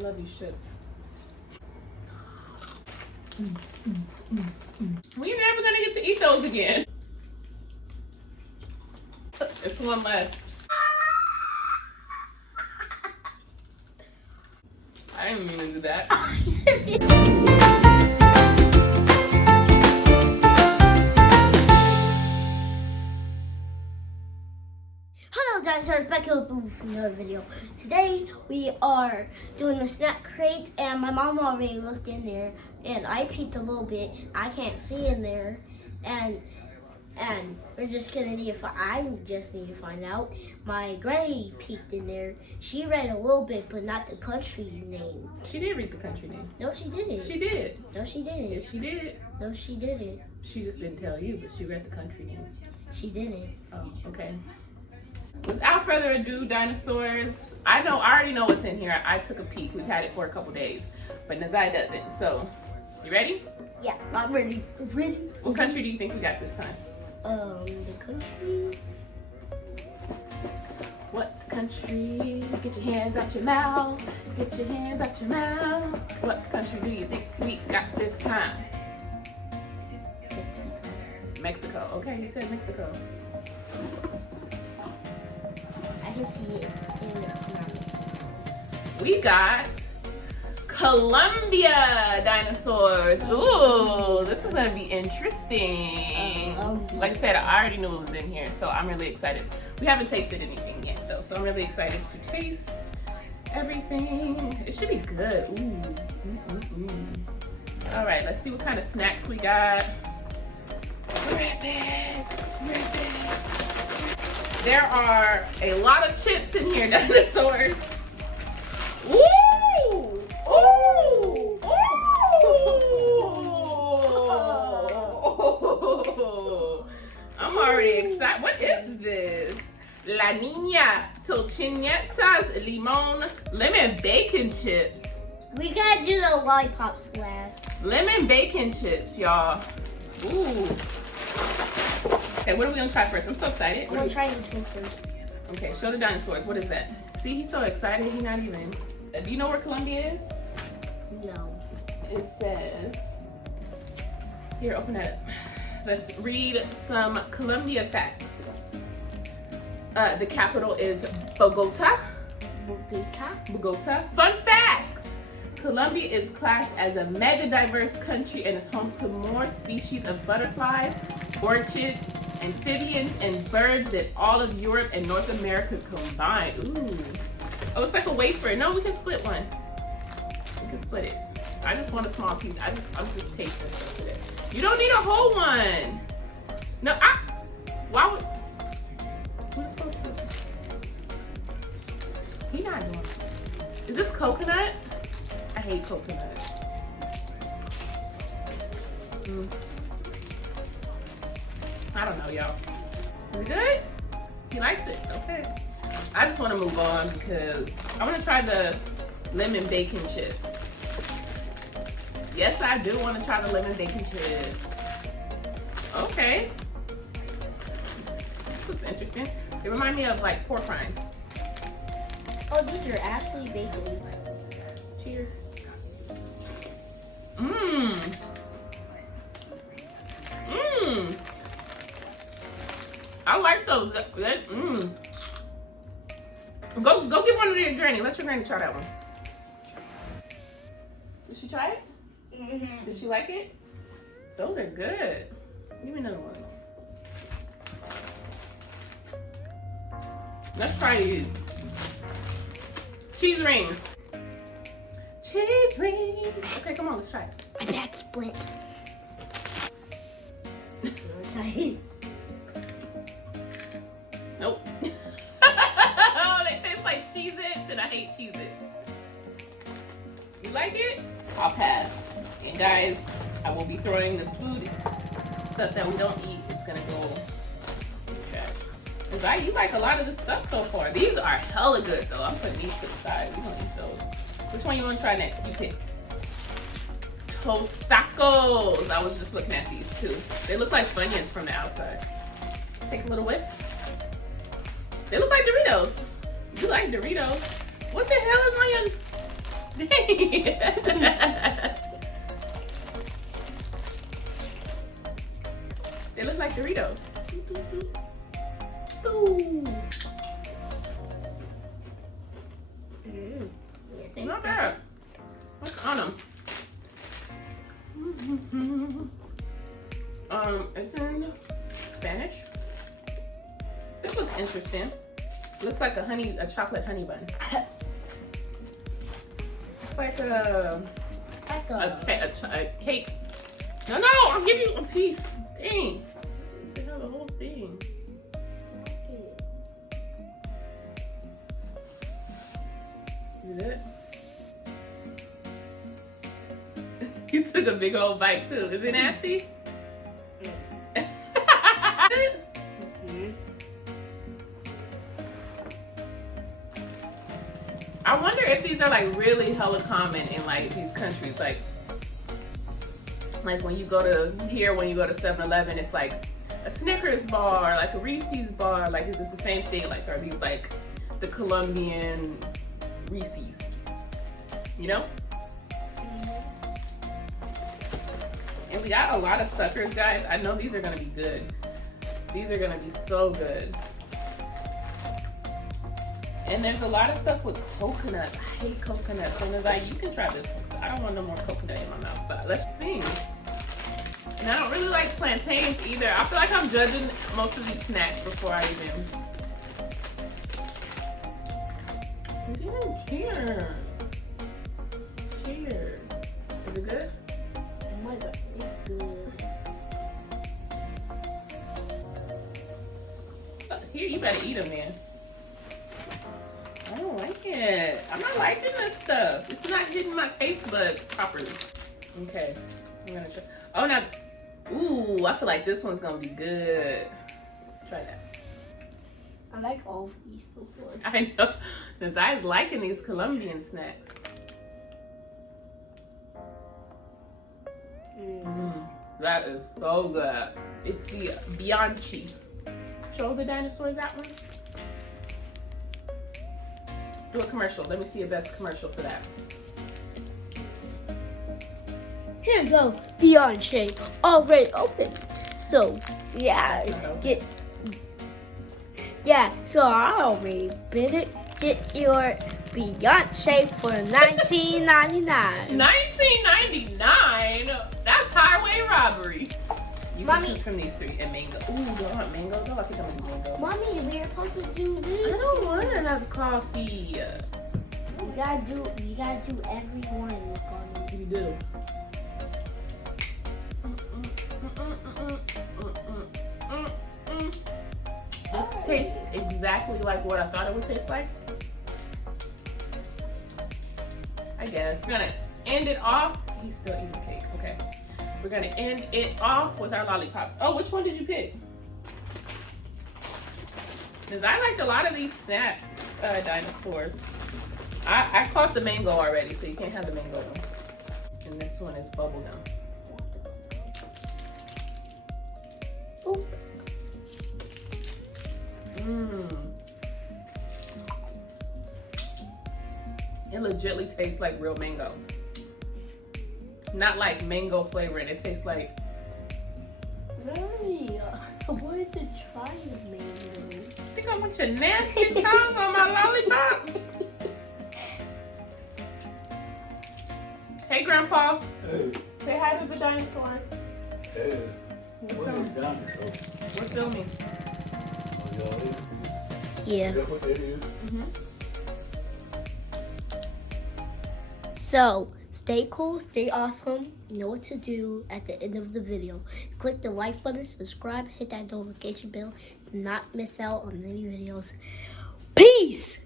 love these chips. We're never gonna get to eat those again. There's one left. I didn't mean to do that. Hello Dinosaurs, back with another video. Today we are doing the snack crate, and my mom already looked in there, and I peeked a little bit. I can't see in there, and we're just gonna need to I just need to find out. My granny peeked in there. She read a little bit, but not the country name. She did read the country name. No, she didn't. She did. No, she didn't. Yes, she did. No, she didn't. She just didn't tell you, but she read the country name. She didn't. Oh, okay. Without further ado, dinosaurs, I already know what's in here. I took a peek. We've had it for a couple days, but Nazai doesn't. So, you ready? Yeah, I'm ready. Ready. What country do you think we got this time? The country. What country? Get your hands out your mouth. Get your hands out your mouth. What country do you think we got this time? Mexico. Okay, he said Mexico. I can see it in its mouth. We got Colombia dinosaurs. Ooh, this is gonna be interesting. Like I said, I already knew it was in here, so I'm really excited. We haven't tasted anything yet though, so I'm really excited to taste everything. It should be good. Ooh. All right, let's see what kind of snacks we got. Rip it. There are a lot of chips in here, dinosaurs. Ooh! Ooh! Ooh! I'm already excited. What is this? La Niña Tochinetas Lemon Bacon Chips. We gotta do the lollipops last. Lemon bacon chips, y'all. Ooh. Okay, what are we gonna try first? I'm so excited. I'm gonna try this one first. Okay, show the dinosaurs. What is that? See, he's so excited. He's not even. Do you know where Colombia is? No. It says. Here, open that up. Let's read some Colombia facts. The capital is Bogota. Bogota. Fun facts. Colombia is classed as a mega diverse country and is home to more species of butterflies, orchids, amphibians, and birds than all of Europe and North America combined. Ooh. Oh, it's like a wafer. No, we can split one. We can split it. I just want a small piece. I'm just tasting stuff today. You don't need a whole one. No, why would, we're supposed to, he not doing it. Is this coconut? I hate coconut. I don't know, y'all. We good? He likes it. Okay. I just want to move on because I want to try the lemon bacon chips. Yes, I do want to try the lemon bacon chips. Okay. This looks interesting. They remind me of like pork rinds. Oh, these are actually bacon. Cheers. I like those. Go get one of your granny. Let your granny try that one. Did she try it? Mm-hmm. Did she like it? Those are good. Give me another one. Let's try these. Cheese rings. Cheese rings. Okay, come on, let's try it. My back split. Nope. Oh, they taste like Cheez-Its, and I hate Cheez-Its. You like it? I'll pass. And guys, I will be throwing this food, stuff that we don't eat. It's gonna go. Okay. You like a lot of the stuff so far. These are hella good though. I'm putting these to the side. We're gonna eat those. Which one you want to try next? You pick. Tostacos. I was just looking at these too. They look like Funyuns from the outside. Take a little whiff. They look like Doritos. You like Doritos. What the hell is on your They look like Doritos. Not bad. What's on them? It's in Spanish. This looks interesting. Looks like a chocolate honey bun. It's like a cake. No, I'll give you a piece. Dang. They have the whole thing. Is it? You took a big old bite too. Is it nasty? I wonder if these are like really hella common in like these countries. Like when you go to 7-Eleven, it's like a Snickers bar, like a Reese's bar. Like, is it the same thing? Like, are these like the Colombian Reese's? You know? And we got a lot of suckers, guys. I know these are gonna be good. These are gonna be so good. And there's a lot of stuff with coconut. I hate coconut. So Nazai, you can try this one. I don't want no more coconut in my mouth, but let's see. And I don't really like plantains either. I feel like I'm judging most of these snacks before I even. Cheers. Cheers. Is it good? Oh my god, it's good. Here, you better eat them, man. I don't like it. I'm not liking this stuff. It's not hitting my taste buds properly. Okay, I'm gonna try. Oh, now, ooh, I feel like this one's gonna be good. Try that. I like all of these so far. I know. Nazai's liking these Colombian snacks. That is so good. It's the Bianchi. Show the dinosaurs that one. Do a commercial. Let me see your best commercial for that. Here we go, Beyonce, already open. So, yeah, so I already bid it. Get your Beyonce for $19.99. $19.99? That's highway robbery. You Mommy. can choose from these three and mango. Ooh, do I want mango though? I think I'm gonna do mango. Mommy, we're supposed to do this. I don't want to have coffee. You gotta do every one. You do. This tastes exactly like what I thought it would taste like. I guess. We're gonna end it off. He's still eating cake. Okay. We're gonna end it off with our lollipops. Oh, which one did you pick? Because I liked a lot of these snacks, dinosaurs. I caught the mango already, so you can't have the mango one. And this one is bubblegum. Oop. It legitly tastes like real mango. Not like mango flavoring. It tastes like. Really? I wanted to try the mango. I think I want your nasty tongue on my lollipop. Hey, Grandpa. Hey, Say hi to the dinosaurs. hey, what is dinosaur? We're filming. Oh, y'all is? Yeah. Is that what that is? So, stay cool, stay awesome. You know what to do at the end of the video. Click the like button, subscribe, hit that notification bell. Do not miss out on any videos. Peace!